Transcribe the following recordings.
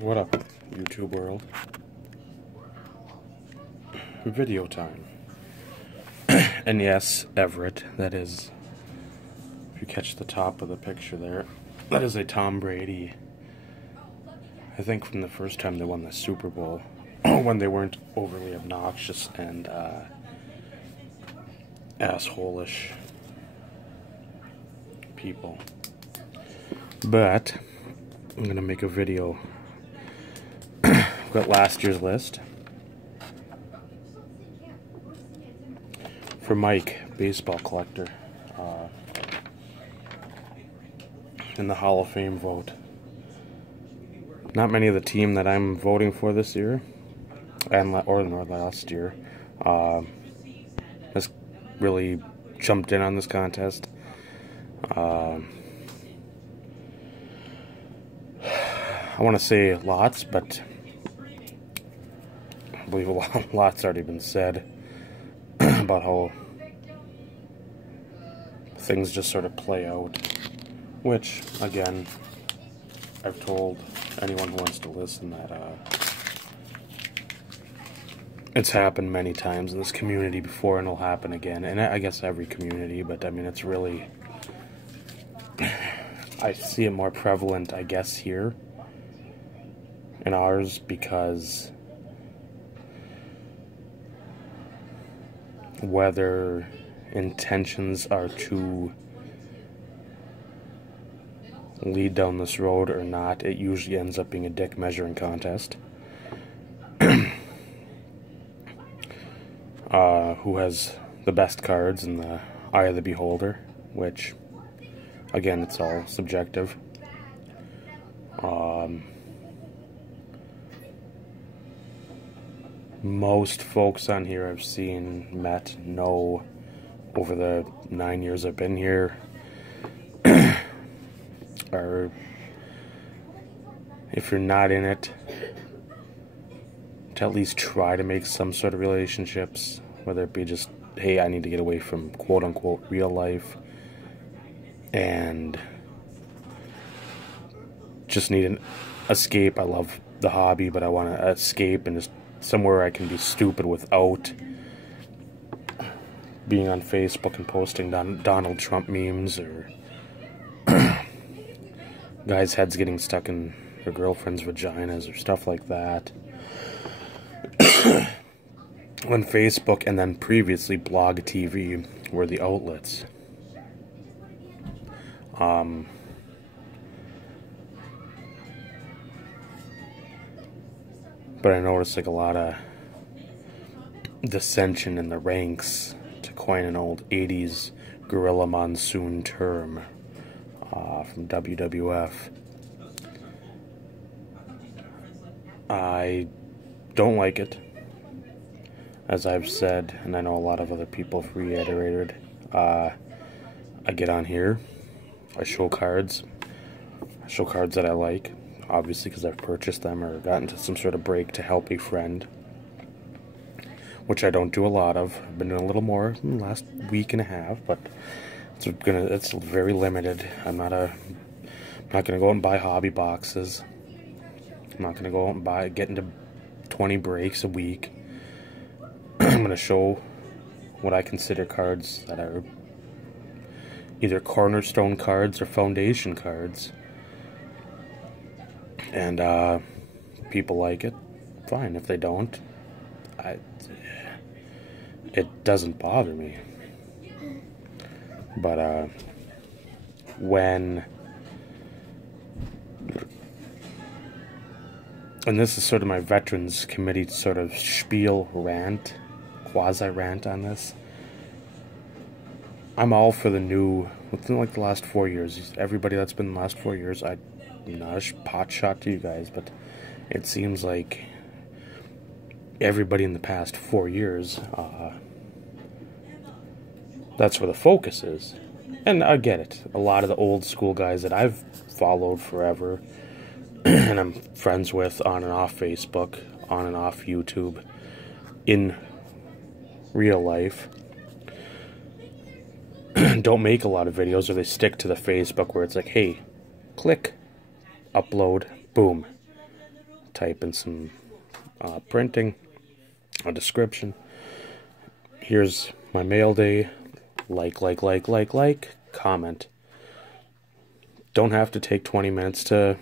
What up, YouTube world? Video time. And yes, Everett, that is, if you catch the top of the picture there, that is a Tom Brady. I think from the first time they won the Super Bowl, when they weren't overly obnoxious and asshole-ish people. But I'm gonna make a video. I've got last year's list for Mike, baseball collector, in the Hall of Fame vote. Not many of the team that I'm voting for this year, or last year, has really jumped in on this contest. I want to say lots, but I believe a lot's already been said about how things just sort of play out, which, again, I've told anyone who wants to listen that it's happened many times in this community before, and it'll happen again, and I guess every community, but I mean, it's really, I see it more prevalent, I guess, here in ours, because whether intentions are to lead down this road or not, it usually ends up being a dick measuring contest. Who has the best cards in the eye of the beholder, which, again, it's all subjective. Most folks on here I've seen, met, know over the 9 years I've been here are, if you're not in it, to at least try to make some sort of relationships, whether it be just, hey, I need to get away from quote-unquote real life and just need an escape. I love the hobby, but I want to escape and just somewhere I can be stupid without being on Facebook and posting Donald Trump memes or guys' heads getting stuck in their girlfriends' vaginas or stuff like that. When Facebook and then previously Blog TV were the outlets. But I noticed like a lot of dissension in the ranks, to coin an old 80s Gorilla Monsoon term from WWF. I don't like it, as I've said, and I know a lot of other people have reiterated. I get on here, I show cards that I like, obviously because I've purchased them or gotten to some sort of break to help a friend, which I don't do a lot of. I've been doing a little more in the last week and a half, but it's very limited. I'm not gonna go out and buy hobby boxes. I'm not gonna go out and get into 20 breaks a week. I'm gonna show what I consider cards that are either cornerstone cards or foundation cards. And people like it, fine. If they don't, it doesn't bother me. But and this is sort of my Veterans Committee sort of spiel rant, quasi-rant on this. I'm all for the new, within like the last 4 years, everybody that's been in the last 4 years, I'm not a pot shot to you guys, but it seems like everybody in the past 4 years, that's where the focus is. And I get it. A lot of the old school guys that I've followed forever, and I'm friends with on and off Facebook, on and off YouTube, in real life, don't make a lot of videos, or they stick to the Facebook where it's like, hey, click, upload, boom. type in some printing, a description. Here's my mail day. Like, comment. Don't have to take 20 minutes to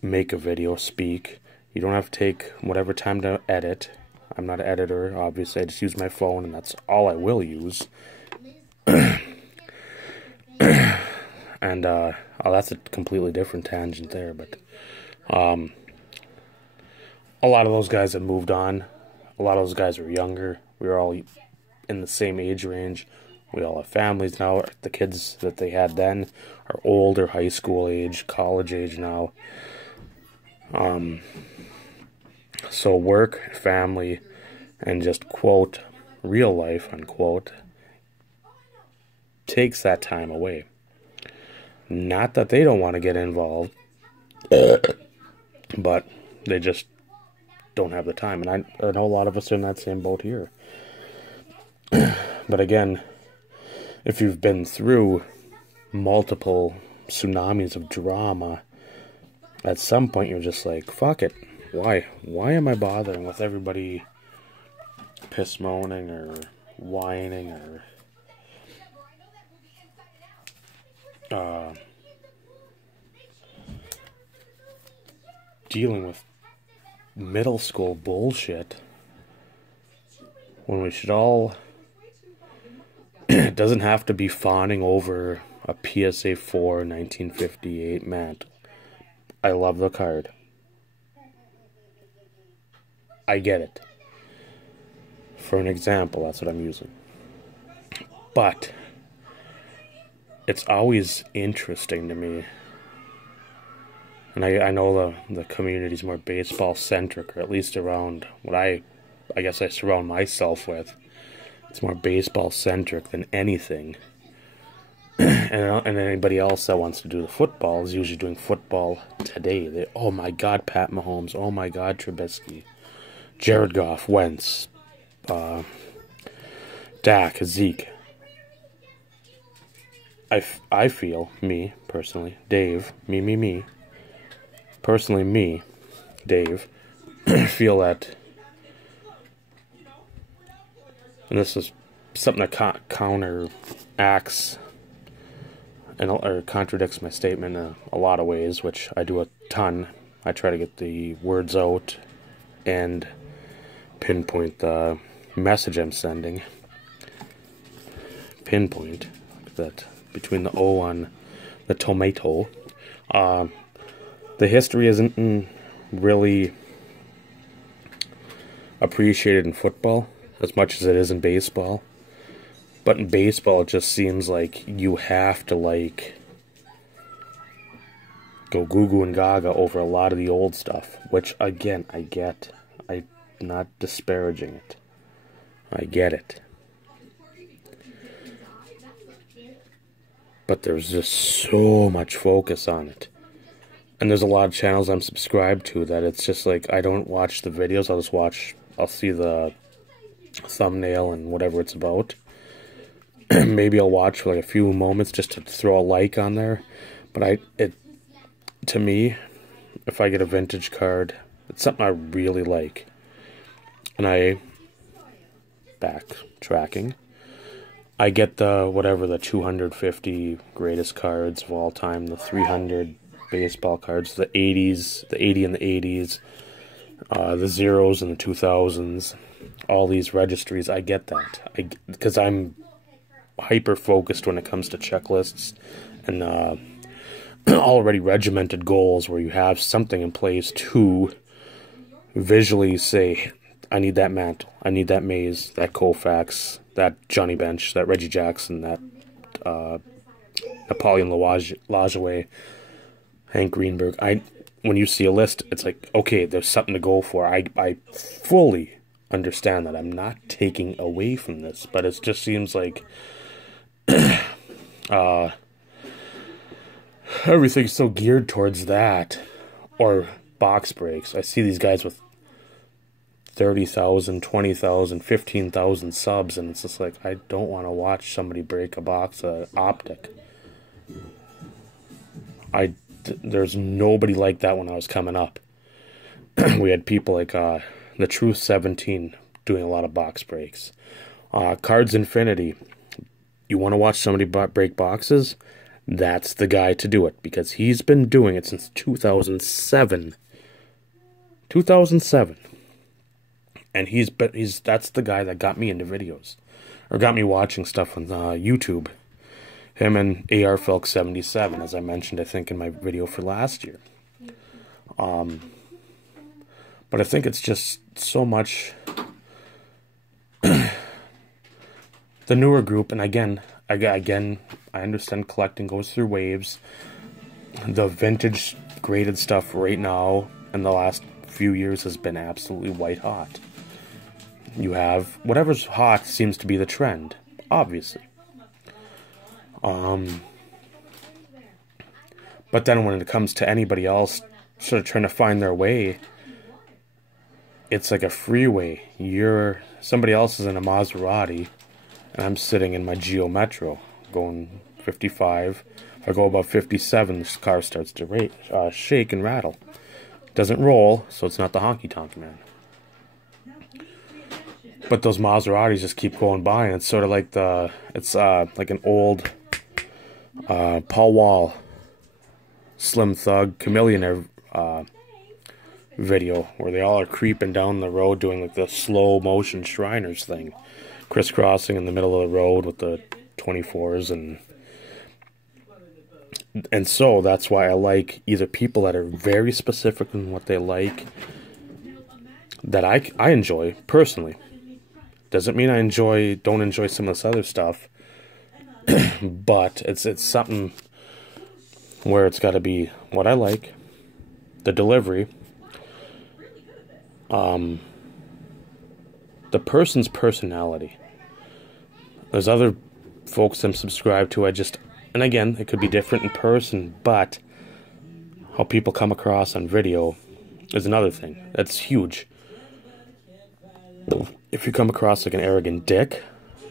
make a video, speak. You don't have to take whatever time to edit. I'm not an editor, obviously. I just use my phone, and that's all I will use. And, oh, that's a completely different tangent there, but, a lot of those guys have moved on. A lot of those guys were younger. We were all in the same age range. We all have families now. The kids that they had then are older, high school age, college age now. So work, family, and just, quote, real life, unquote, takes that time away. Not that they don't want to get involved, but they just don't have the time. And I know a lot of us are in that same boat here. But again, if you've been through multiple tsunamis of drama, at some point you're just like, fuck it. Why am I bothering with everybody piss moaning or whining or dealing with middle school bullshit when we should all... It doesn't have to be fawning over a PSA 4 1958 mantle. I love the card. I get it. For an example, that's what I'm using. But it's always interesting to me, and I know the community's more baseball-centric, or at least around what I guess I surround myself with. It's more baseball-centric than anything. And anybody else that wants to do the football is usually doing football today. Oh my God, Pat Mahomes. Oh my God, Trubisky. Jared Goff, Wentz. Dak, Zeke. I feel, me, personally, Dave, me. Personally, me, Dave, feel that... And this is something that counteracts or contradicts my statement in a lot of ways, which I do a ton. I try to get the words out and pinpoint the message I'm sending. Pinpoint that between the O on the tomato. The history isn't really appreciated in football as much as it is in baseball. But in baseball, it just seems like you have to, like, go goo-goo and gaga over a lot of the old stuff. Which, again, I get. I'm not disparaging it. I get it. But there's just so much focus on it. And there's a lot of channels I'm subscribed to that it's just like, I don't watch the videos, I'll see the thumbnail and whatever it's about. Maybe I'll watch for like a few moments just to throw a like on there. But to me, if I get a vintage card, it's something I really like. And backtracking, I get the 250 greatest cards of all time, the 300 baseball cards, the 80s, the 80 and the 80s, the zeros and the 2000s, all these registries. I get that. Because I'm hyper-focused when it comes to checklists and already regimented goals where you have something in place to visually say, I need that mantle, I need that Mays, that Koufax, that Johnny Bench, that Reggie Jackson, that Napoleon Lajoie, Hank Greenberg. When you see a list, it's like, okay, there's something to go for. I fully understand that. I'm not taking away from this, but it just seems like everything's so geared towards that. Or box breaks. I see these guys with 30,000, 20,000, 15,000 subs, and it's just like, I don't want to watch somebody break a box of Optic. there's nobody like that when I was coming up. We had people like the Truth 17 doing a lot of box breaks. Cards Infinity. You want to watch somebody break boxes? That's the guy to do it, because he's been doing it since 2007. 2007. And that's the guy that got me into videos, or got me watching stuff on YouTube. Him and ARFilk77, as I mentioned, I think, in my video for last year. But I think it's just so much the newer group, and again, I understand collecting goes through waves. The vintage graded stuff right now in the last few years has been absolutely white hot. You have whatever's hot seems to be the trend, obviously. But then when it comes to anybody else sort of trying to find their way, it's like a freeway. Somebody else is in a Maserati, and I'm sitting in my Geo Metro going 55. If I go above 57, this car starts to shake and rattle. It doesn't roll, so it's not the honky-tonk man. But those Maseratis just keep going by, and it's sort of like like an old Paul Wall, Slim Thug, Chameleonaire video where they all are creeping down the road doing like the slow motion Shriners thing, crisscrossing in the middle of the road with the 24s, and so that's why I like either people that are very specific in what they like, that I enjoy personally. Doesn't mean I don't enjoy some of this other stuff, but it's something where it's got to be what I like, the delivery, the person's personality. There's other folks I'm subscribed to, and again, it could be different in person, but how people come across on video is another thing. That's huge. If you come across like an arrogant dick,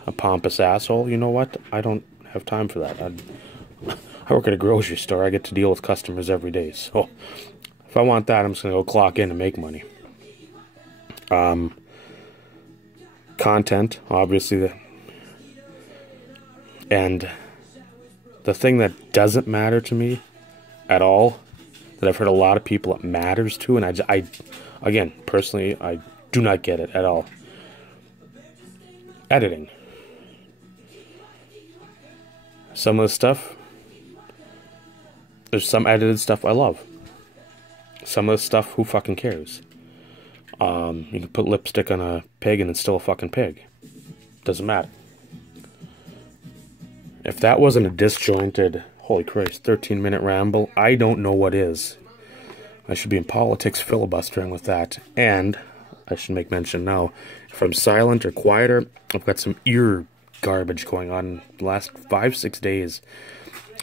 a pompous asshole, you know what? I don't have time for that. I work at a grocery store. I get to deal with customers every day. So if I want that, I'm just going to go clock in and make money. Content, obviously. And the thing that doesn't matter to me at all, that I've heard a lot of people it matters to, and I again, personally, I do not get it at all. Editing. Some of the stuff, there's some edited stuff I love. Some of the stuff, who fucking cares? You can put lipstick on a pig and it's still a fucking pig. Doesn't matter. If that wasn't a disjointed, holy Christ, 13-minute ramble, I don't know what is. I should be in politics filibustering with that. And I should make mention now, if I'm silent or quieter, I've got some ear garbage going on the last 5-6 days.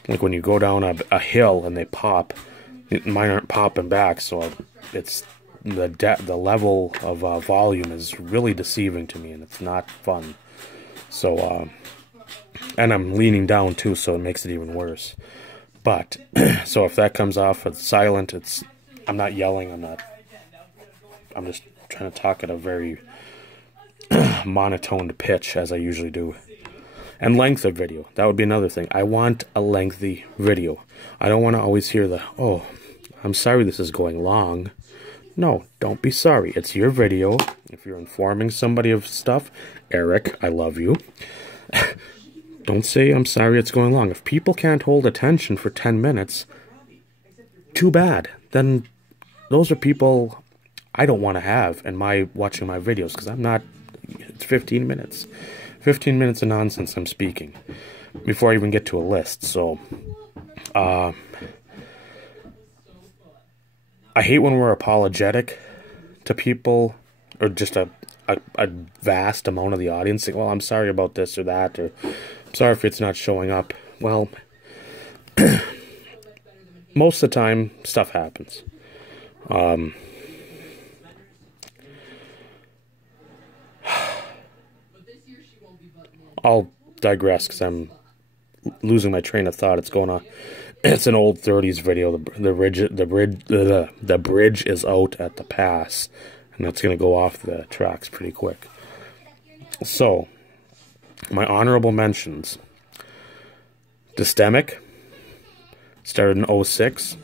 Like when you go down a hill and they pop, mine aren't popping back, so it's the level of volume is really deceiving to me, and it's not fun. So, and I'm leaning down too, so it makes it even worse. But, so if that comes off as silent, I'm not yelling, I'm just trying to talk at a very monotoned pitch, as I usually do. And length of video, that would be another thing. I want a lengthy video. I don't want to always hear oh, I'm sorry this is going long. No, don't be sorry. It's your video. If you're informing somebody of stuff, Eric, I love you. Don't say, I'm sorry it's going long. If people can't hold attention for 10 minutes, too bad. Then those are people I don't want to have in watching my videos, because it's 15 minutes. 15 minutes of nonsense I'm speaking before I even get to a list. So, I hate when we're apologetic to people, or just a vast amount of the audience saying, well, I'm sorry about this or that, or I'm sorry if it's not showing up. Well, most of the time, stuff happens. I'll digress because I'm losing my train of thought. It's going on. It's an old 30s video. The bridge is out at the pass, and that's gonna go off the tracks pretty quick. So, my honorable mentions: Dystemic started in 06,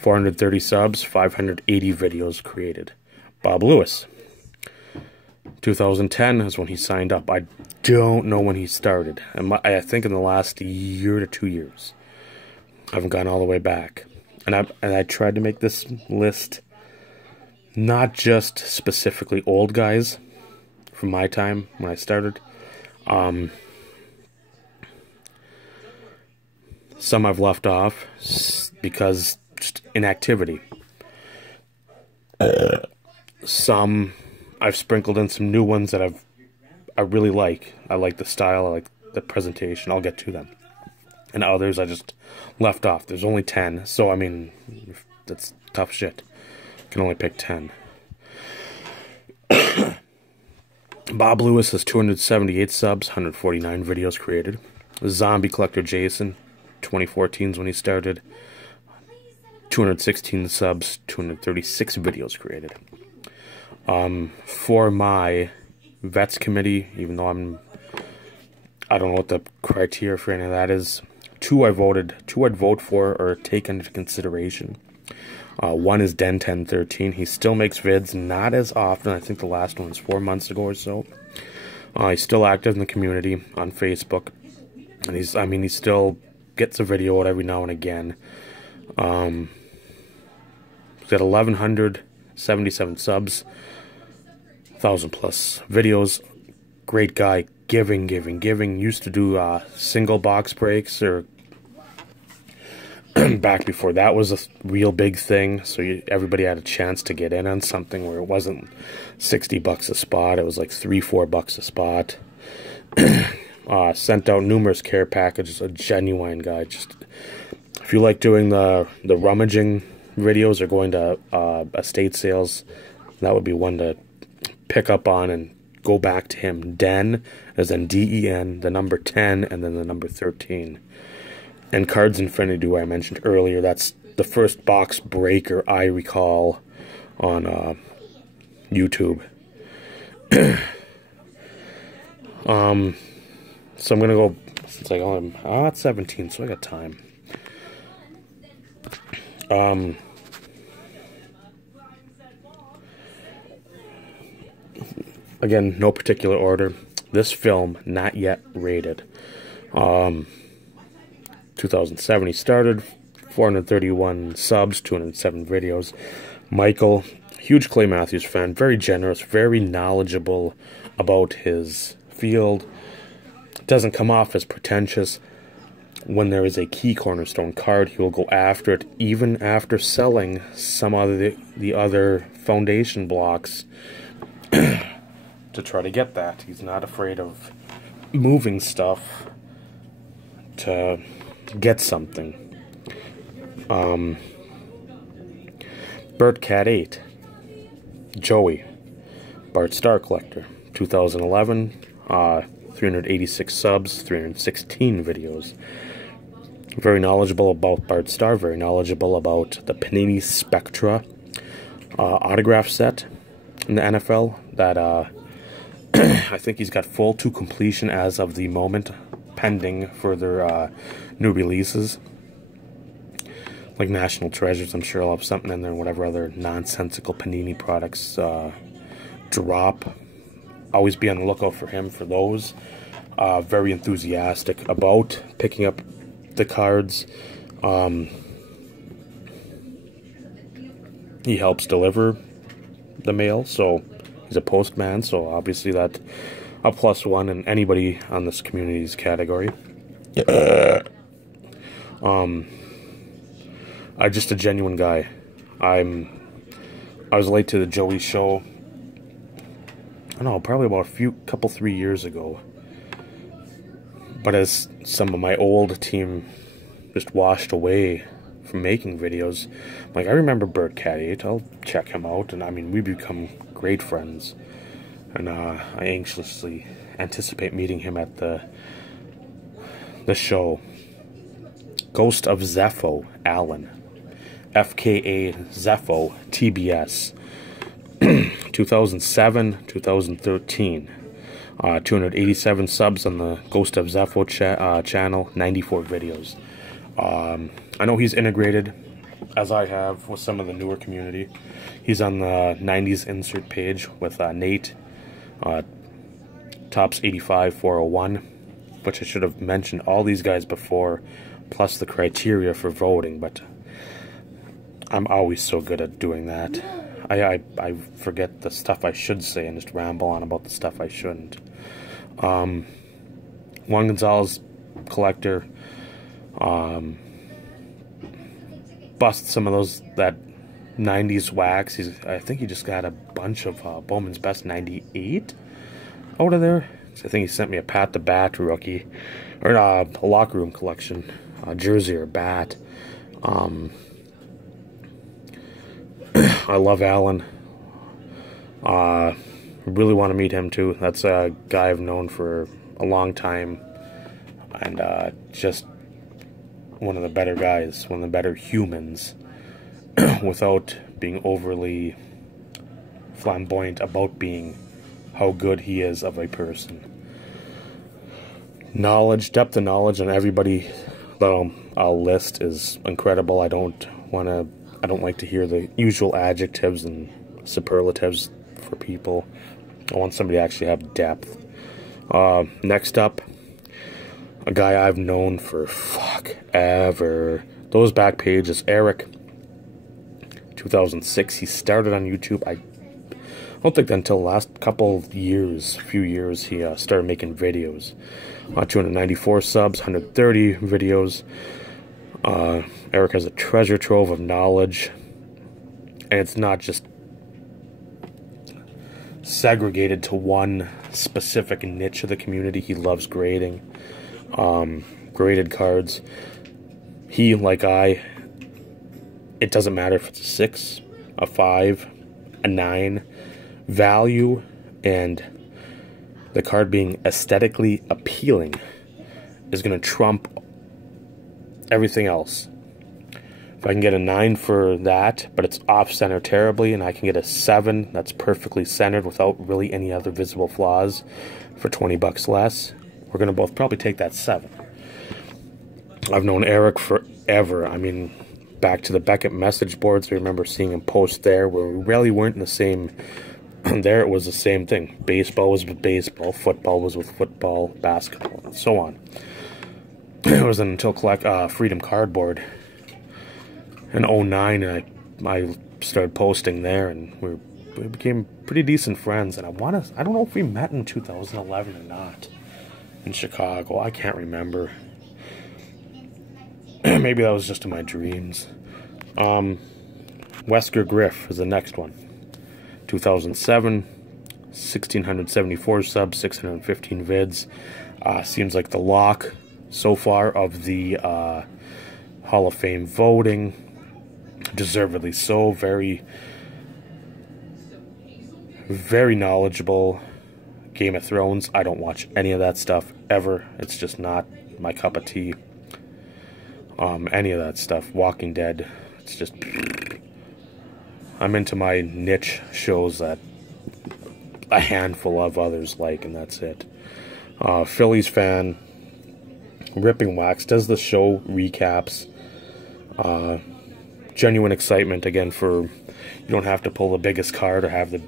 430 subs, 580 videos created. Bob Lewis, 2010 is when he signed up. I don't know when he started. I think in the last year to 2 years. I haven't gone all the way back. And I tried to make this list not just specifically old guys from my time when I started. Some I've left off because just inactivity. Some I've sprinkled in some new ones that I really like. I like the style, I like the presentation. I'll get to them. And others I just left off. There's only 10, so I mean, that's tough shit. I can only pick 10. Bob Lewis has 278 subs, 149 videos created. Zombie Collector Jason, 2014 is when he started. 216 subs, 236 videos created. For my vets committee, even though I don't know what the criteria for any of that is. Two I'd vote for or take into consideration. One is Den 1013. He still makes vids, not as often. I think the last one was 4 months ago or so. He's still active in the community on Facebook, and he still gets a video out every now and again. He's got 1,177 subs, 1,000 plus videos. Great guy. Giving. Used to do single box breaks, or back before that was a real big thing, so everybody had a chance to get in on something where it wasn't $60 a spot, it was like $3-4 a spot. Sent out numerous care packages. A genuine guy. Just if you like doing the rummaging videos or going to estate sales, that would be one to pick up on and go back to him. Den, as in DEN, the number 10, and then the number 13. And Cards Infinity, who I mentioned earlier, that's the first box breaker I recall on YouTube. So I'm gonna go, since I'm at 17, so I got time. Again, no particular order. This film, not yet rated. 2007 he started, 431 subs, 207 videos. Michael, huge Clay Matthews fan, very generous, very knowledgeable about his field. Doesn't come off as pretentious. When there is a key cornerstone card, he will go after it, even after selling some of the other foundation blocks to try to get that. He's not afraid of moving stuff to get something. Bert Cat 8, Joey, Bart Star Collector, 2011, 386 subs, 316 videos. Very knowledgeable about Bart Star, very knowledgeable about the Panini Spectra autograph set in the NFL that I think he's got full to completion as of the moment, pending further new releases. Like National Treasures, I'm sure I'll have something in there, and whatever other nonsensical Panini products drop. Always be on the lookout for him for those. Very enthusiastic about picking up the cards. He helps deliver the mail, so he's a postman, so obviously that's a +1 in anybody on this community's category. I'm just a genuine guy. I was late to the Joey show. I don't know, probably about couple 3 years ago. But as some of my old team just washed away from making videos, like, I remember Bert Cat 8. I'll check him out, and I mean, we become great friends. And I anxiously anticipate meeting him at the show. Ghost of Zepho, Alan. FKA Zepho, TBS. 2007, 2013. 287 subs on the Ghost of Zepho channel, 94 videos. I know he's integrated, as I have, with some of the newer community. He's on the 90s insert page with Nate, Tops 85 401, which I should have mentioned all these guys before, plus the criteria for voting, but I'm always so good at doing that. I forget the stuff I should say and just ramble on about the stuff I shouldn't. Juan Gonzalez collector, bust some of that 90s wax. I think he just got a bunch of Bowman's Best 98 out of there. I think he sent me a Pat the Bat rookie, or a locker room collection, jersey or bat. I love Alan. Really want to meet him too. That's a guy I've known for a long time, and just one of the better guys, one of the better humans, without being overly flamboyant about being how good he is of a person. Knowledge, depth of knowledge on everybody that I'll list is incredible. I don't like to hear the usual adjectives and superlatives for people. I want somebody to actually have depth. Next up, a guy I've known for ever. Those back pages, Eric, 2006. He started on YouTube. I don't think until the last few years, he started making videos. 294 subs, 130 videos. Eric has a treasure trove of knowledge, and it's not just segregated to one specific niche of the community. He loves grading, graded cards. He, like it doesn't matter if it's a 6, a 5, a 9, value and the card being aesthetically appealing is going to trump everything else. If I can get a 9 for that, but it's off-center terribly, and I can get a 7 that's perfectly centered without really any other visible flaws for 20 bucks less, we're going to both probably take that 7. I've known Eric forever. I mean, back to the Beckett message boards, I remember seeing him post there where we really weren't in the same... There it was the same thing. Baseball was with baseball, football was with football, basketball, and so on. It wasn't until Freedom Cardboard in 09 and I started posting there, and we became pretty decent friends. And I don't know if we met in 2011 or not in Chicago. I can't remember. Maybe that was just in my dreams. Wesker Griff is the next one. 2007, 1,674 subs, 615 vids. Seems like the lock so far of the Hall of Fame voting. Deservedly so. Very, very knowledgeable. Game of Thrones. I don't watch any of that stuff ever. It's just not my cup of tea. Any of that stuff. Walking Dead. It's just... I'm into my niche shows that a handful of others like, and that's it. Phillies fan, Ripping Wax, does the show recaps. Genuine excitement, again, for you don't have to pull the biggest card or have the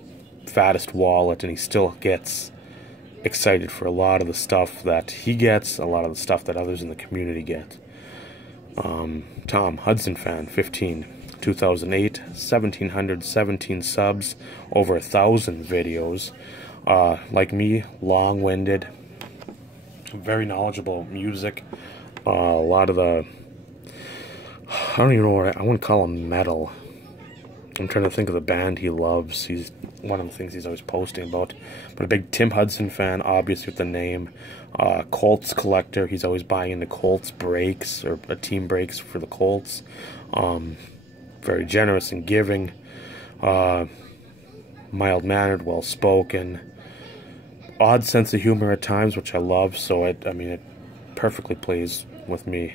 fattest wallet, and he still gets excited for a lot of the stuff that he gets, a lot of the stuff that others in the community get. Tom, Hudson fan, 15. 2008, 1,717 subs, over 1,000 videos. Like me, long-winded, very knowledgeable music. A lot of the, I don't even know what I wouldn't call him metal. I'm trying to think of the band he loves. He's one of the things he's always posting about. But a big Tim Hudson fan, obviously with the name. Colts collector. He's always buying into Colts breaks or team breaks for the Colts. Very generous and giving, mild-mannered, well-spoken, odd sense of humor at times, which I love, so it perfectly plays with me.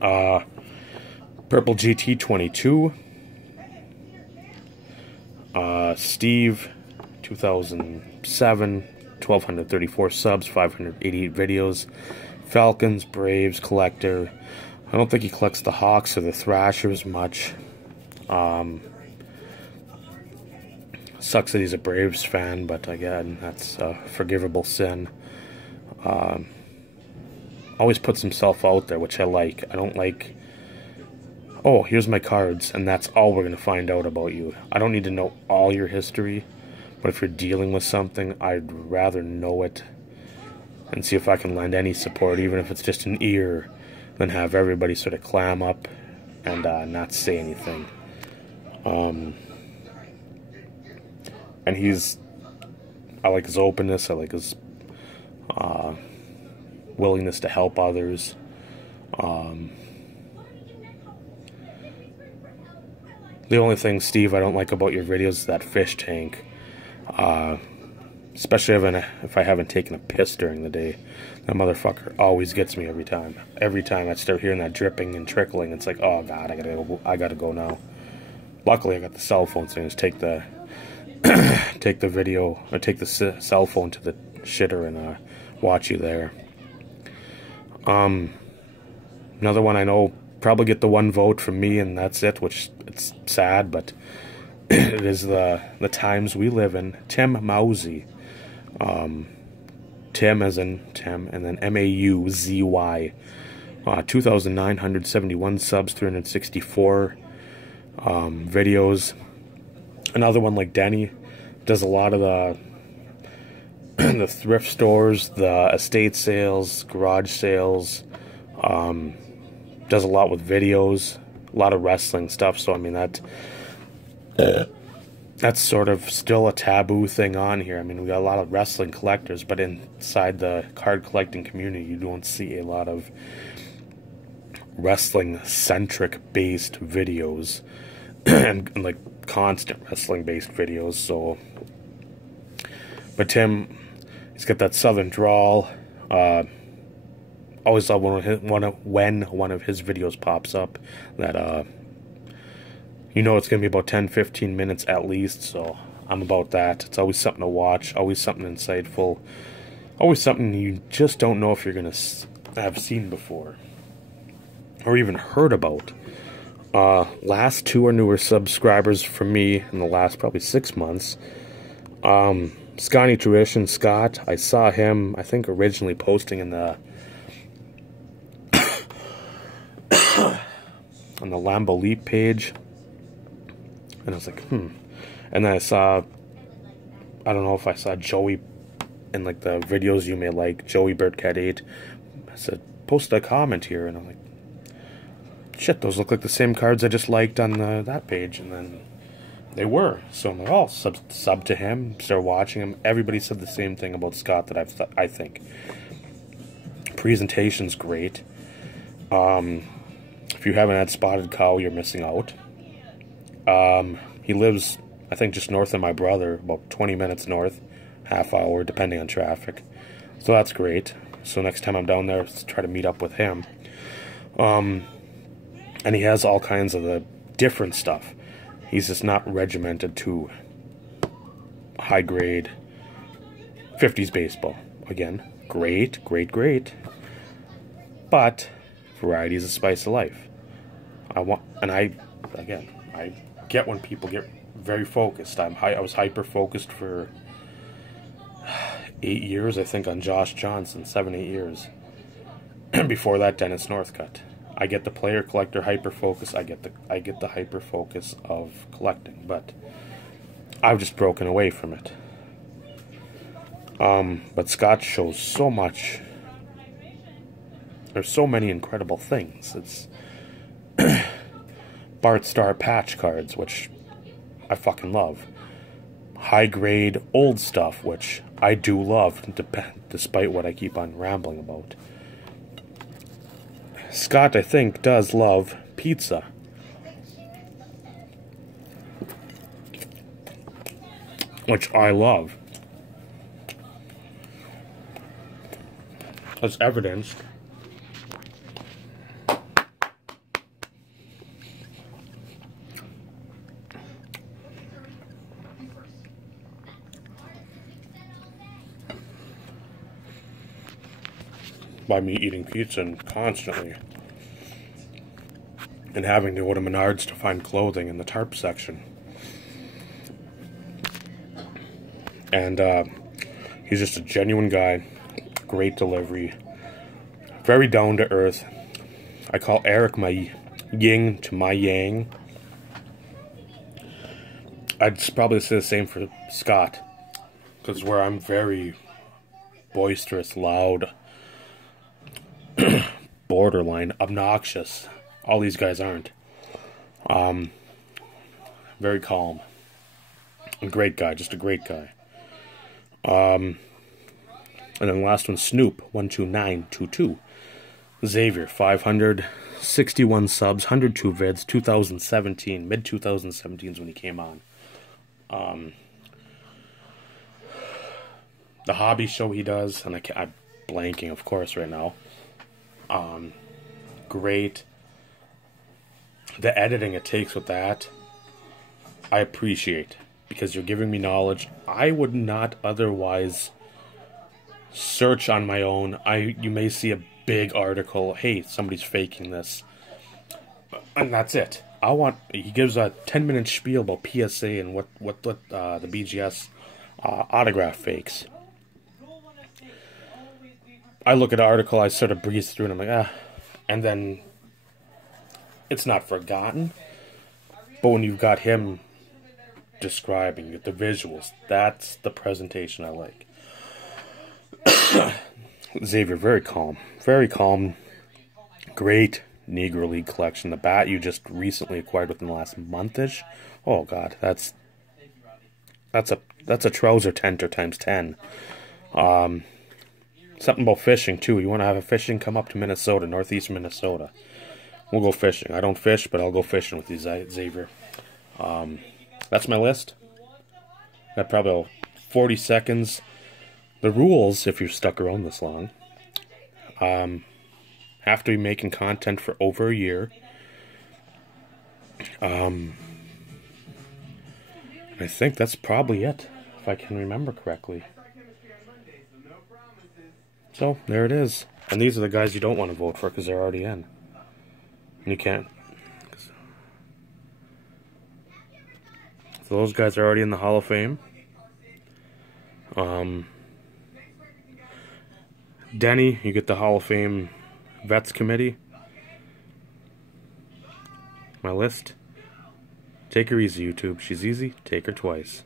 Purple GT 22. Steve 2007, 1,234 subs, 588 videos. Falcons, Braves, collector. I don't think he collects the Hawks or the Thrashers much. Sucks that he's a Braves fan, but again, that's a forgivable sin. Always puts himself out there, which I like. I don't like, oh, here's my cards, and that's all we're going to find out about you. I don't need to know all your history, but if you're dealing with something, I'd rather know it and see if I can lend any support, even if it's just an ear, than have everybody sort of clam up and not say anything. And I like his openness, I like his willingness to help others. The only thing, Steve, I don't like about your videos is that fish tank. Especially if I haven't taken a piss during the day. That motherfucker always gets me every time. Every time I start hearing that dripping and trickling, it's like, oh god, I gotta go now. Luckily, I got the cell phone, so I just take the take the video, or take the cell phone to the shitter and watch you there. Another one I know probably get the one vote from me, and that's it, which it's sad, but it is the times we live in. Tim Mauzy. Tim as in Tim, and then M-A-U-Z-Y. 2,971 subs, 364 videos. Another one like Denny does a lot of the the thrift stores, the estate sales, garage sales. Does a lot with videos, a lot of wrestling stuff. So I mean that's sort of still a taboo thing on here. I mean, we got a lot of wrestling collectors, but inside the card collecting community, you don't see a lot of wrestling-centric based videos and like constant wrestling-based videos. So, but Tim, he's got that southern drawl. Always love when one of his videos pops up that you know it's going to be about 10-15 minutes at least, so I'm about that. It's always something to watch, always something insightful, always something you just don't know if you're going to have seen before or even heard about. Last two are newer subscribers for me in the last probably 6 months. Scotty Tradition, Scott, I saw him, I think, originally posting in the on the Lambo Leap page. And I was like, And then I saw, I don't know if I saw Joey in like the videos you may like, Joey Birdcat 8. I said, post a comment here. And I'm like, shit, those look like the same cards I just liked on that page. And then they were. So I'm like, oh, sub to him, start watching him. Everybody said the same thing about Scott that I think. Presentation's great. If you haven't had Spotted Cow, you're missing out. He lives, I think, just north of my brother, about 20 minutes north, half hour, depending on traffic. So that's great. So next time I'm down there, let's try to meet up with him. And he has all kinds of the different stuff. He's just not regimented to high grade 50s baseball. Again, great. But variety is the spice of life. I get when people get very focused. I was hyper focused for 8 years, I think, on Josh Johnson, 7-8 years. Before that, Dennis Northcutt. I get the player collector hyper focus. I get the hyper focus of collecting, but I've just broken away from it. But Scott shows so much. There's so many incredible things. It's Bart Star patch cards, which I fucking love. High grade old stuff, which I do love, despite what I keep on rambling about. Scott, I think, does love pizza. Which I love. As evidenced by me eating pizza and constantly. And having to go to Menards to find clothing in the tarp section. And he's just a genuine guy. Great delivery. Very down to earth. I call Eric my yin to my yang. I'd probably say the same for Scott. Because where I'm very boisterous, loud, borderline, obnoxious. All these guys aren't. Very calm. A great guy, just a great guy. And then the last one, Snoop, 12922. Xavier, 561 subs, 102 vids, 2017, mid-2017 is when he came on. The hobby show he does, and I'm blanking, of course, right now. Great. The editing it takes with that, I appreciate, because you're giving me knowledge I would not otherwise search on my own. You may see a big article, hey, somebody's faking this, and that's it. He gives a 10-minute spiel about PSA and what the BGS autograph fakes. I look at the article, I sort of breeze through, and I'm like, and then it's not forgotten, but when you've got him describing the visuals, that's the presentation I like. Xavier, very calm, great Negro League collection. The bat you just recently acquired within the last month-ish. Oh God, that's a trouser tenter times 10. Something about fishing too. You want to have a fishing? Come up to Minnesota, northeast Minnesota. We'll go fishing. I don't fish, but I'll go fishing with you, Xavier. That's my list. Got probably 40 seconds. The rules, if you're stuck around this long, have to be making content for over a year. I think that's probably it, if I can remember correctly. So, there it is. And these are the guys you don't want to vote for because they're already in. And you can't. So those guys are already in the Hall of Fame. Denny, you get the Hall of Fame Vets Committee. My list. Take her easy, YouTube. She's easy. Take her twice.